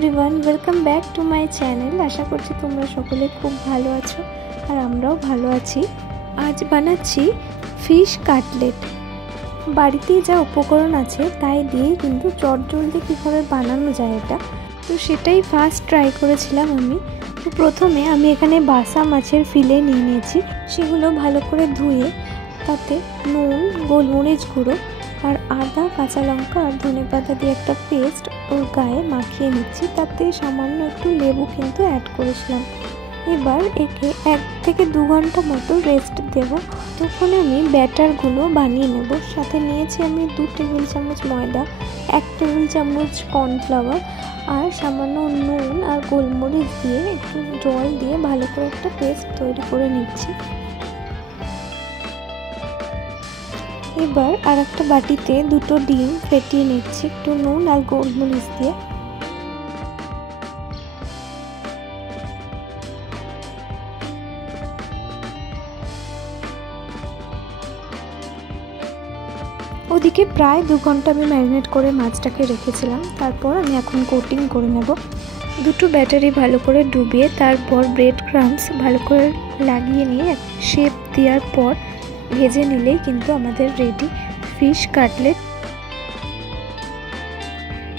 Everyone, welcome back to my channel. আশা করছি তোমরা সকলে খুব ভালো আছো আর আমরাও ভালো আছি। আজ বানাচ্ছি ফিশ কাটলেট। বাড়িতেই যা উপকরণ আছে তাই দিয়েই কিন্তু চটজলদি কীভাবে বানানো যায় এটা, তো সেটাই ফার্স্ট ট্রাই করেছিলাম আমি। তো প্রথমে আমি এখানে বাসা মাছের ফিলে নিয়ে নিয়েছি, সেগুলো ভালো করে ধুয়ে তাতে নুন, গোলমরিচ গুঁড়ো আর আদা, কাঁচা লঙ্কা আর ধনেপাতা দিয়ে একটা পেস্ট ওর গায়ে মাখিয়ে নিচ্ছি। তাতে সামান্য একটু লেবু কিন্তু অ্যাড করেছিলাম। এবার একে 1 থেকে 2 ঘন্টা মতো রেস্ট দেব। তখন আমি ব্যাটারগুলো বানিয়ে নেব। সাথে নিয়েছি আমি 2 টেবিল চামচ ময়দা, 1 টেবিল চামচ কর্নফ্লাওয়ার আর সামান্য নুন আর গোলমরিচ দিয়ে একটু জল দিয়ে ভালো করে একটা পেস্ট তৈরি করে নিচ্ছি। এবার আর একটা বাটিতে 2টো ডিম ফেটিয়ে নিচ্ছি একটু নুন আর গোলমরিচ দিয়ে। ওদিকে প্রায় 2 ঘন্টা আমি ম্যারিনেট করে মাছটাকে রেখেছিলাম। তারপর আমি এখন কোটিং করে নেব। 2টো ব্যাটারি ভালো করে ডুবিয়ে তারপর ব্রেড ক্রাম্বস ভালো করে লাগিয়ে নিয়ে শেপ দেওয়ার পর ভেজে নিলেই কিন্তু আমাদের রেডি ফিশ কাটলেট।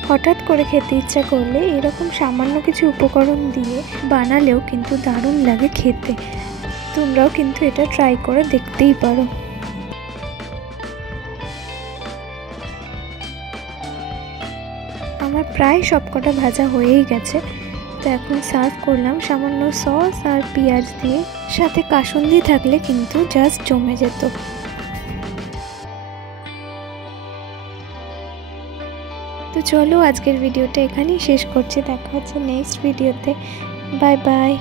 হঠাৎ করে খেতে ইচ্ছা করলে এরকম সামান্য কিছু উপকরণ দিয়ে বানালেও কিন্তু দারুণ লাগে খেতে। তোমরাও কিন্তু এটা ট্রাই করে দেখতেই পারো। আমার প্রায় সবকটা ভাজা হয়েই গেছে, তো এখন সার্ভ করলাম সামান্য সস আর পেঁয়াজ দিয়ে। সাথে কাসুন্দি থাকলে কিন্তু জাস্ট জমে যেত। তো চলো আজকের ভিডিওটা এখানেই শেষ করছি। দেখা হচ্ছে নেক্সট ভিডিওতে। Bye bye.